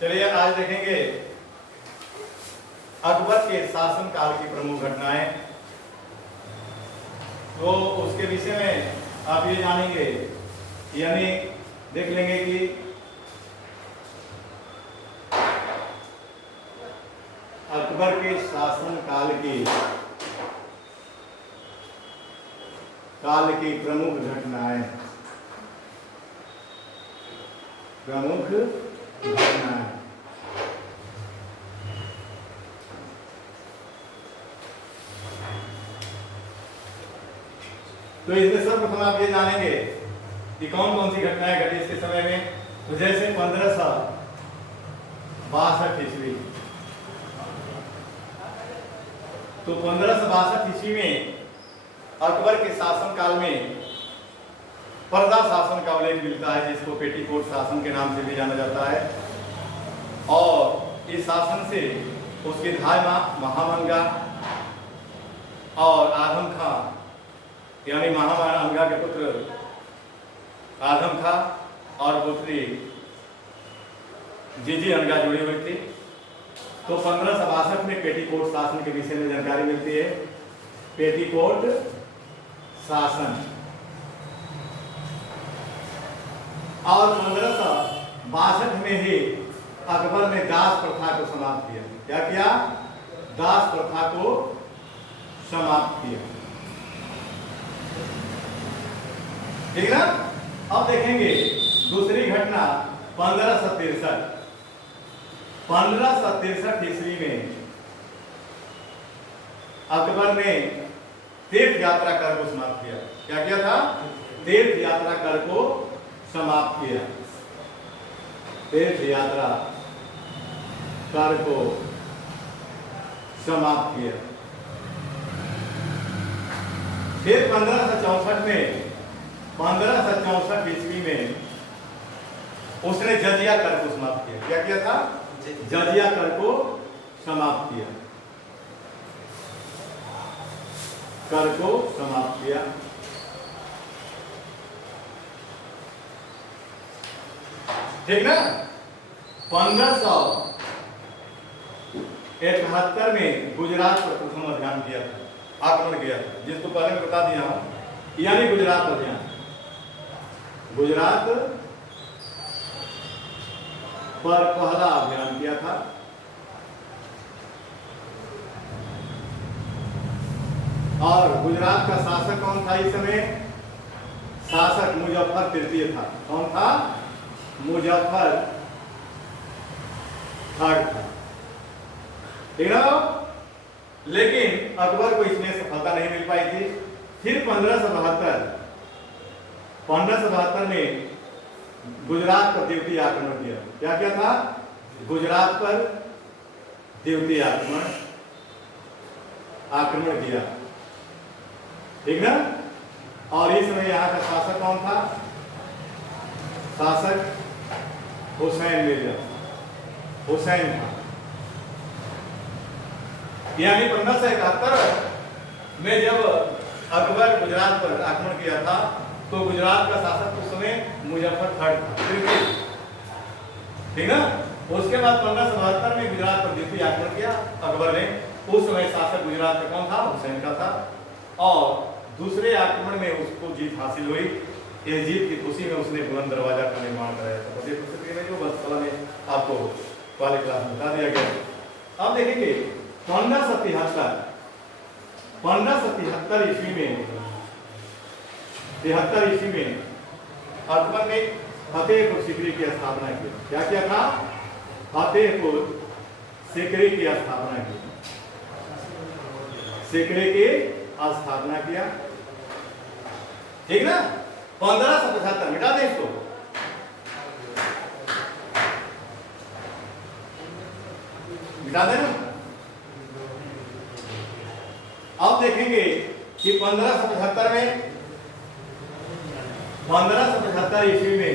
चलिए आज देखेंगे अकबर के शासन काल की प्रमुख घटनाएं। तो उसके विषय में आप ये जानेंगे, यानी देख लेंगे कि अकबर के शासन काल की प्रमुख घटनाएं। तो इसमें सर्वप्रथम आप ये जानेंगे कि कौन कौन सी घटनाएं घटी इसके समय में। तो जैसे 1562 ईस्वी, तो 1562 ईस्वी में अकबर के शासन काल में पर्दा शासन का उल्लेख मिलता है, जिसको पेटीकोट शासन के नाम से भी जाना जाता है। और इस शासन से उसके भाई महामंगा और आदम खां, यानी महामंगा के पुत्र आदम खां और पुत्री जीजी अनगा जुड़ी हुई थी। तो 1562 में पेटीकोट शासन के विषय में जानकारी मिलती है। पेटीकोट शासन। और 1562 में ही अकबर ने दास प्रथा को समाप्त किया। क्या किया? दास प्रथा को समाप्त किया। ठीक ना? अब देखेंगे दूसरी घटना 1563 ईस्वी में अकबर ने तीर्थ यात्रा कर को समाप्त किया। क्या किया था? तीर्थ यात्रा कर को समाप्त किया। तीर्थ यात्रा कर को समाप्त किया। फिर 1564 ईस्वी में उसने जजिया कर को समाप्त किया। क्या किया था? जजिया कर को समाप्त किया। कर को समाप्त किया। ठीक ना? 1571 में गुजरात पर प्रथम अभियान किया था, आक्रमण किया था, जिसको पहले मैं बता दिया हूं, यानी गुजरात अभियान। गुजरात पर पहला अभियान किया था। और गुजरात का शासक कौन था इस समय? शासक मुजफ्फर तृतीय था। कौन था? मुजफ्फर थर्ड था। ठीक है? लेकिन अकबर को इसमें सफलता नहीं मिल पाई थी। फिर 1572 में गुजरात पर द्वितीय आक्रमण किया। क्या क्या था? गुजरात पर द्वितीय आक्रमण किया। ठीक ना? और इस समय यहाँ का शासक कौन था? शासक हुसैन मिर्जा, हुसैन था। यानी 1571 में जब अकबर गुजरात पर आक्रमण किया था, तो गुजरात का शासक उस समय मुजफ्फर थर्ड था। ठीक ना? उसके बाद 1572 में गुजरात पर द्वितीय आक्रमण किया अकबर ने। उस समय शासक गुजरात का कौन था? हुसैन का था। और दूसरे आक्रमण में उसको जीत हासिल हुई। ये जीत की खुशी में उसने बुलंद दरवाजा का निर्माण कराया था। जो बस सलाह में आपको पहले क्लास में बता दिया गया। अब देखेंगे 1577 ईस्वी में अकबर ने फतेहपुर सीकरी की स्थापना की। क्या किया था? फतेहपुर सीकरी की स्थापना की। सीकरी की स्थापना किया। ठीक ना? 1575 मिटा दें इसको। मिटा देना। अब देखेंगे कि 1575 ईस्वी में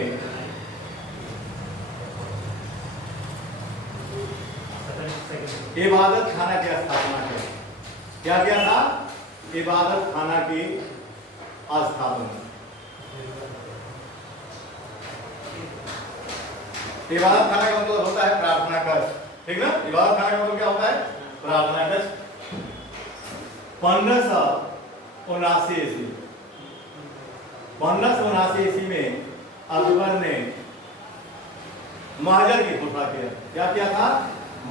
इबादत खाना की स्थापना की। क्या क्या था? इबादत खाना की स्थापना। इबादत खाना का मतलब होता है प्रार्थना कक्ष, ठीक ना। इबादत खाना का मतलब क्या होता है? प्रार्थना कक्ष। 1579 ईस्वी 1579 ईस्वी में अकबर ने महाजर की घोषणा किया। क्या किया था?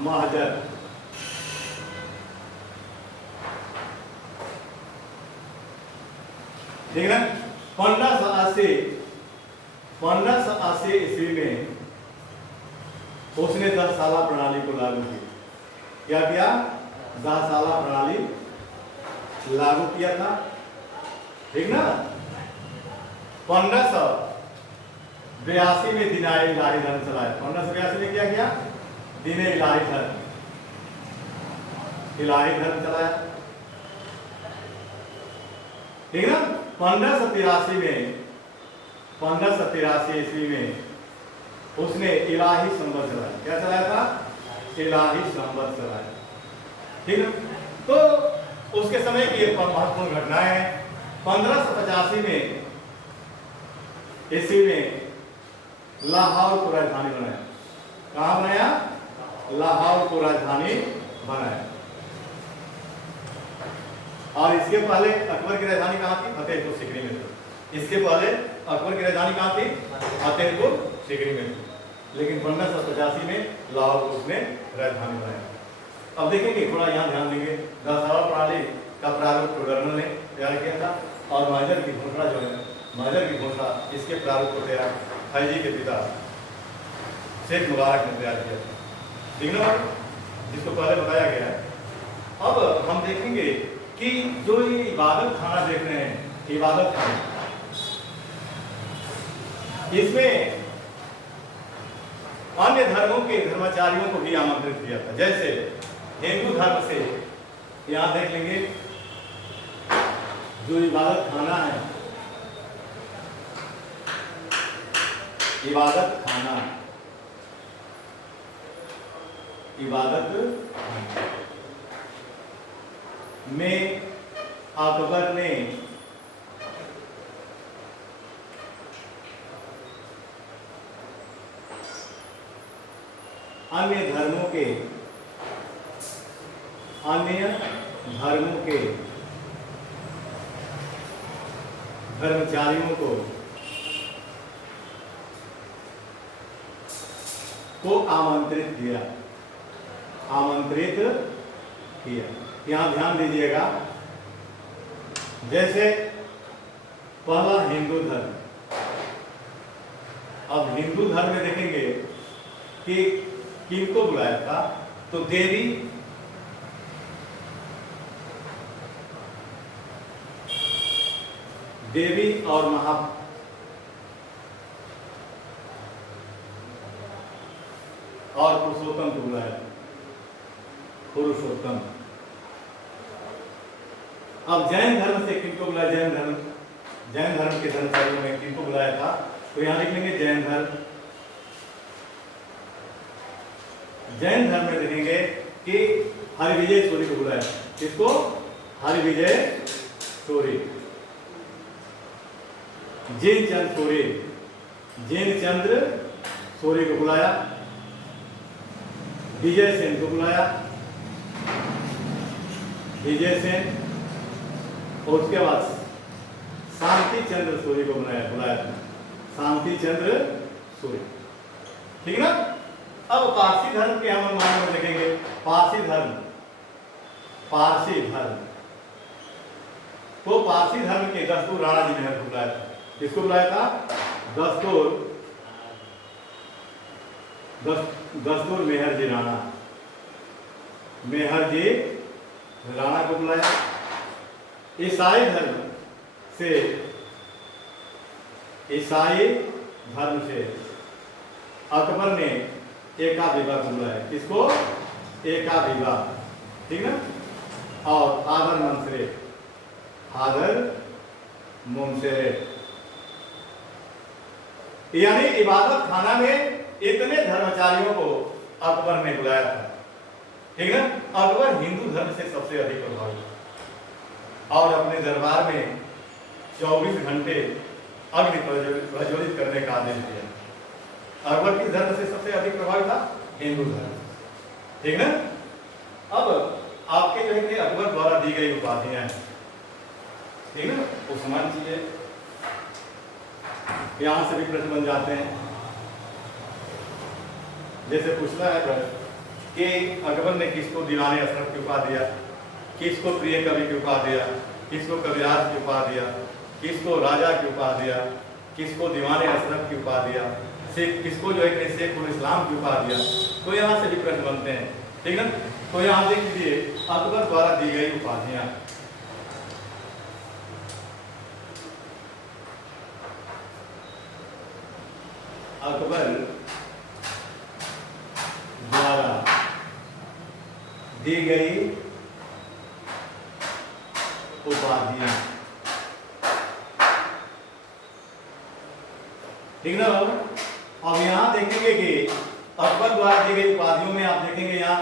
महाजर। ठीक है। 1580 ईस्वी में उसने 10 साला प्रणाली को लागू किया। क्या किया? 10 साला प्रणाली लागू किया था, ठीक ना। 1582 में दीन-ए इलाही धर्म चलाया। 1582 में क्या किया? दीन-ए इलाही धर्म चलाया, ठीक ना। 1583 ईस्वी में उसने इलाही संवत चलाया। क्या चलाया था? इलाही संवत चलाया, ठीक ना। तो उसके समय की एक महत्वपूर्ण घटना है। 1585 में ईस्वी में लाहौर को राजधानी बनाया। कहां बनाया? लाहौर को राजधानी बनाया। और इसके पहले अकबर की राजधानी कहां थी? फतेहपुर सीकरी में थी। इसके पहले अकबर की राजधानी कहां थी? फतेहपुर सीकरी में थी। लेकिन 1585 में लाहौर को उसने राजधानी बनाया। अब देखेंगे, थोड़ा यहाँ ध्यान देंगे। 10 साला प्रणाली का प्रारूप गवर्नर ने तैयार किया था और महाजर की घोषणा जो है, महाजर की घोषणा इसके प्रारूप को तैयार फैजी के पिता शेख मुबारक ने तैयार किया था, ठीक ना, जिसको पहले बताया गया है। अब हम देखेंगे कि जो ये इबादत खाना देख रहे हैं, इबादत खाना, इसमें अन्य धर्मों के धर्माचार्यों को भी आमंत्रित किया था। जैसे हिंदू धर्म से यहां देख लेंगे, जो इबादत खाना है, इबादत खाना में अकबर ने अन्य धर्मों के धर्मचारियों को आमंत्रित किया। यहां ध्यान दीजिएगा। जैसे पहला हिंदू धर्म। अब हिंदू धर्म में देखेंगे कि किनको बुलाया था? तो देवी और और पुरुषोत्तम को बुलाया। पुरुषोत्तम। अब जैन धर्म से किनको बुलाया? जैन धर्म के धर्मचारियों में किनको बुलाया था? तो यहां लिख लेंगे जैन धर्म। जैन धर्म में देखेंगे कि हरिविजय सूरी को बुलाया। किसको? हरिविजय सूरी। जैन चंद्र सूरी को बुलाया। विजय सेन को बुलाया। और उसके बाद शांति चंद्र सूरी को बुलाया था। शांति चंद्र सूरी, ठीक ना। अब पारसी धर्म के हम अनुमान में देखेंगे। पारसी धर्म तो पारसी धर्म के दस्तूर राणा जी ने बुलाया था। किसको बुलाया था? दस्तूर मेहर जी राणा को बुलाया। ईसाई धर्म से अकबर ने एकाविवा को बुलाया। किसको? एकाविवा, ठीक ना। और आदर मुंसरे, यानी इबादत खाना में इतने धर्मचारियों को अकबर ने बुलाया था, ठीक ना। अकबर हिंदू धर्म से सबसे अधिक प्रभावित और अपने दरबार में 24 घंटे अग्नि प्रज्वलित करने का आदेश दिया। अकबर किस धर्म से सबसे अधिक प्रभावित था? हिंदू धर्म। ठीक ना? अब आपके जो है कि अकबर द्वारा दी गई उपाधियां हैं, ठीक ना, वो समान चीजें यहां से भी प्रश्न बन जाते हैं। जैसे पूछना है प्रश्न कि अकबर ने किसको दीवाने अशरफ की उपाधि दिया, किसको प्रिय कवि की उपाधि दिया, किसको कविराज की उपाधि दिया, किसको राजा की उपाधि दिया, किसको दीवाने अशरफ की उपाधि दिया, किसको जो है शेख उल इस्लाम की उपाधि दिया। तो यहाँ से भी प्रश्न बनते हैं, ठीक है। तो यहाँ देख लीजिए अकबर द्वारा दी गई उपाधियां, अकबर द्वारा दी गई उपाधियां, ठीक ना बाबू। अब यहां देखेंगे कि अकबर द्वारा दी गई उपाधियों में आप देखेंगे यहाँ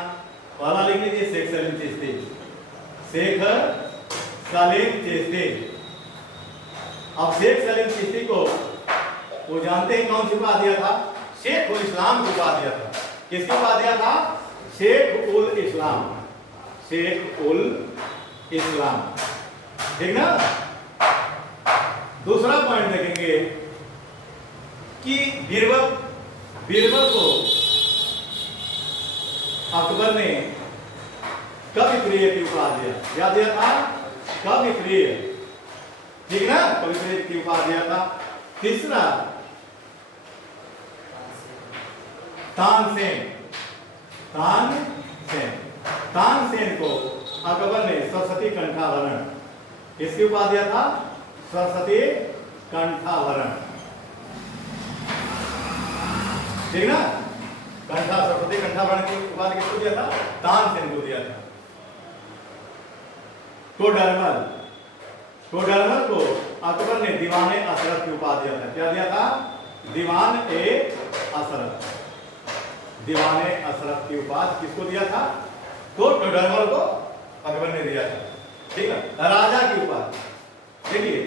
पहला लिख लीजिए शेख सलीम चिश्ती, शेख सलीम चिश्ती। अब शेख सलीम चिश्ती को वो जानते हैं कौन सी उपाधि दिया था? शेख उल इस्लाम को उपाधि दिया था। किसकी उपाधि दिया था? शेख उल इस्लाम, शेख उल इस्लाम, ठीक ना। दूसरा पॉइंट देखेंगे कि बीरबल को अकबर ने कवि प्रिय की उपाधि दिया। क्या दिया था? कवि प्रिय, ठीक ना, कवि प्रिय की उपाधि दिया था। तीसरा तानसेन, तानसेन को अकबर ने सरस्वती कंठाभरण, किसकी उपाधि दिया था? सरस्वती कंठाभरण, ठीक ना। सरस्वती कंठाभरण की उपाधि किसको दिया था? तानसेन को दिया था। टोडरमल को अकबर ने दीवाने अशरफ की उपाधि दिया था। क्या दिया था? दीवान ए अशरफ, दीवाने अशरफ की उपाधि किसको दिया था? तो टोडरमल को अकबर ने दिया था, ठीक है। राजा की उपाधि देखिए,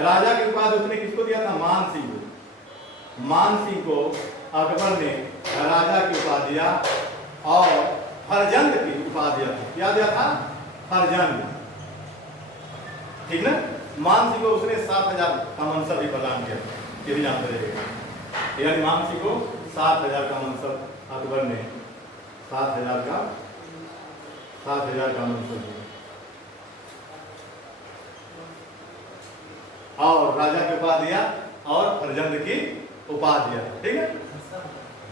राजा की उपाधि उसने किसको दिया था? मान सिंह को। मान सिंह को अकबर ने राजा की उपाधि दिया और फरजंद की उपाधि दिया था। क्या दिया था? फरजंद, ठीक ना। मान सिंह को उसने 7,000 का मनसब भी प्रदान किया, ये भी जानते रहिएगा। यानी मान सिंह को 7,000 का मनसब अकबर ने 7,000 का मनसब दिया और राजा की उपाधि दिया और फरजंद की उपाधि दिया, ठीक है।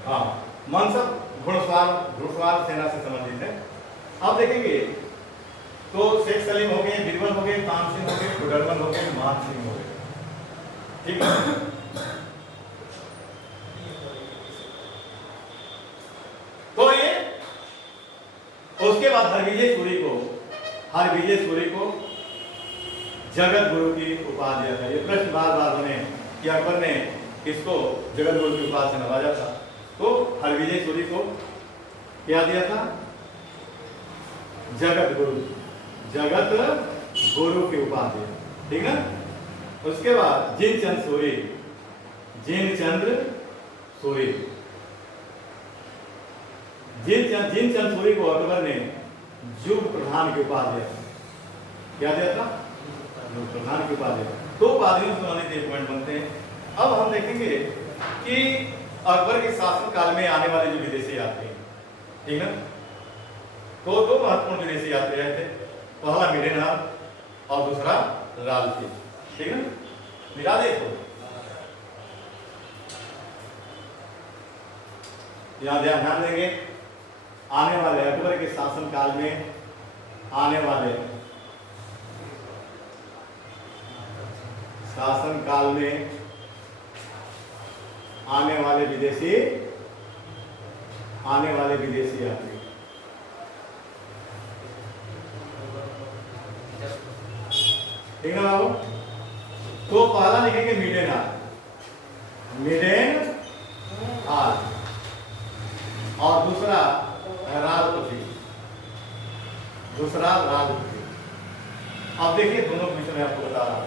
हाँ, मनसब घुड़सवार सेना से संबंधित है। अब देखेंगे तो शेख सलीम हो गए, बीरबल हो गए, तानसेन हो गए, टोडरमल हो गए, मान सिंह हो गए, ठीक है। तो ये उसके बाद हरविजय सूरी को जगत गुरु की उपाधि दिया था। ये प्रश्न बार बार बने कि अकबर ने किसको जगत गुरु की उपाधि से नवाजा था? तो हरविजय सूरी को क्या दिया था? जगत गुरु की उपाधि, ठीक है। उसके बाद जिनचंद सूरी को अकबर ने युग प्रधान की उपाधि दिया। क्या दिया था? युग प्रधान की उपाधि। तो उपाधियों से एक पॉइंट बनते हैं। अब हम देखेंगे कि अकबर के शासन काल में आने वाले जो विदेशी यात्री हैं, ठीक ना, तो दो महत्वपूर्ण विदेशी यात्री आए थे। पहला मिडेनार और दूसरा रालफी, ठीक है। मिला देखो, यहाँ ध्यान देंगे आने वाले अकबर के शासन काल में आने वाले विदेशी यात्री, ठीक है बाबू। तो पहला लिखेंगे मिडेनार और दूसरा रालपति। अब देखिए दोनों विषय में आपको बता रहा हूं।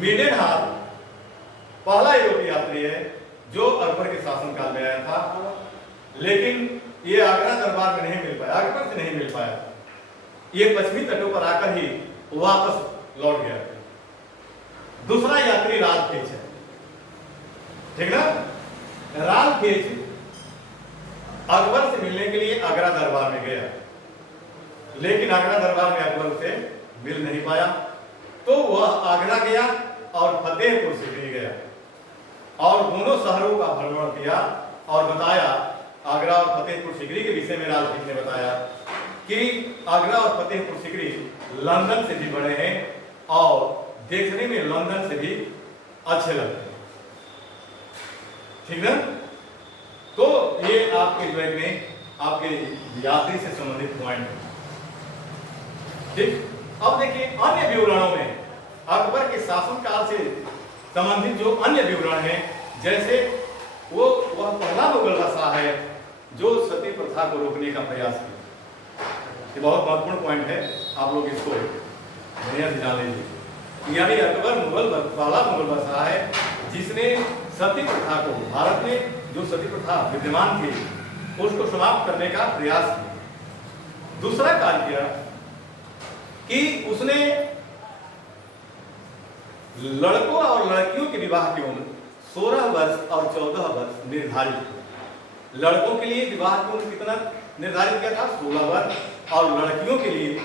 मिडेनार पहला यूरोपीय यात्री है जो अकबर के शासनकाल में आया था, लेकिन ये आगरा दरबार में नहीं मिल पाया, अकबर से नहीं मिल पाया। ये पश्चिमी तटों पर आकर ही वापस लौट गया। दूसरा यात्री रालखेज है, ठीक ना। रालखेज अकबर से मिलने के लिए आगरा दरबार में गया, लेकिन आगरा दरबार में अकबर से मिल नहीं पाया, तो वह आगरा गया और फतेहपुर सीकरी गया और दोनों शहरों का भ्रमण किया और बताया, आगरा और फतेहपुर सीकरी के विषय में रालखेज ने बताया कि आगरा और फतेहपुर सीकरी लंदन से भी बड़े हैं और देखने में लंदन से भी अच्छे लगते हैं, ठीक ना। तो ये आपके जो है आपके यात्री से संबंधित पॉइंट है, ठीक। अब देखिए अन्य विवरणों में अकबर के शासनकाल से संबंधित जो अन्य विवरण हैं, जैसे वह पहला मुगल बादशाह है जो सती प्रथा को रोकने का प्रयास किया। ये बहुत महत्वपूर्ण पॉइंट है, आप लोग इसको बढ़िया से जान लीजिए। यानी अकबर पहला मुगल बादशाह है जिसने सती प्रथा को, भारत में जो सती प्रथा विद्यमान थी उसको समाप्त करने का प्रयास किया। दूसरा कार्य किया कि उसने लड़कों और लड़कियों के विवाह की उम्र 16 वर्ष और 14 वर्ष निर्धारित की। लड़कों के लिए विवाह की उम्र कितना निर्धारित किया था? 16 वर्ष, और लड़कियों के लिए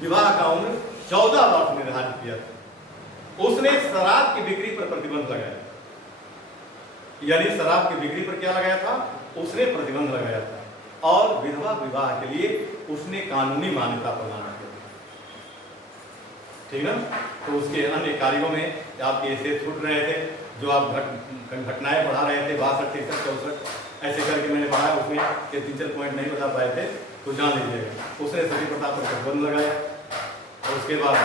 विवाह का उम्र 14 वर्ष निर्धारित किया था। उसने शराब की बिक्री पर प्रतिबंध लगाया, यानी शराब की बिक्री पर क्या लगाया था? उसने प्रतिबंध लगाया था, और विधवा विवाह के लिए उसने कानूनी मान्यता प्रदान की, ठीक ना। तो उसके अन्य कार्यों में आपके ऐसे छूट रहे थे, जो आप घटनाएं पढ़ा रहे थे 62, 63, 64 ऐसे करके मैंने पढ़ा, उसमें ये 3-4 पॉइंट नहीं बता पाए थे, तो जान लीजिएगा। उसने सती प्रथा पर प्रतिबंध लगाया, और उसके बाद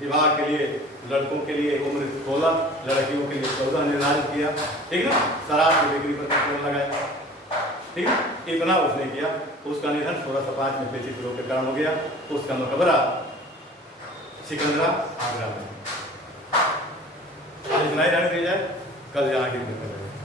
विवाह के लिए लड़कों के लिए उम्र 16, लड़कियों के लिए 14 निर्धारित किया, ठीक ना। शराब की बिक्री पर प्रतिबंध लगाया, ठीक है। इतना उसने किया। उसका निधन 1605 में पेचिश रोग के कारण हो गया। उसका मकबरा सिकंदरा आगरा में। आज इतना ही रहने दिया जाए, कल यहाँ की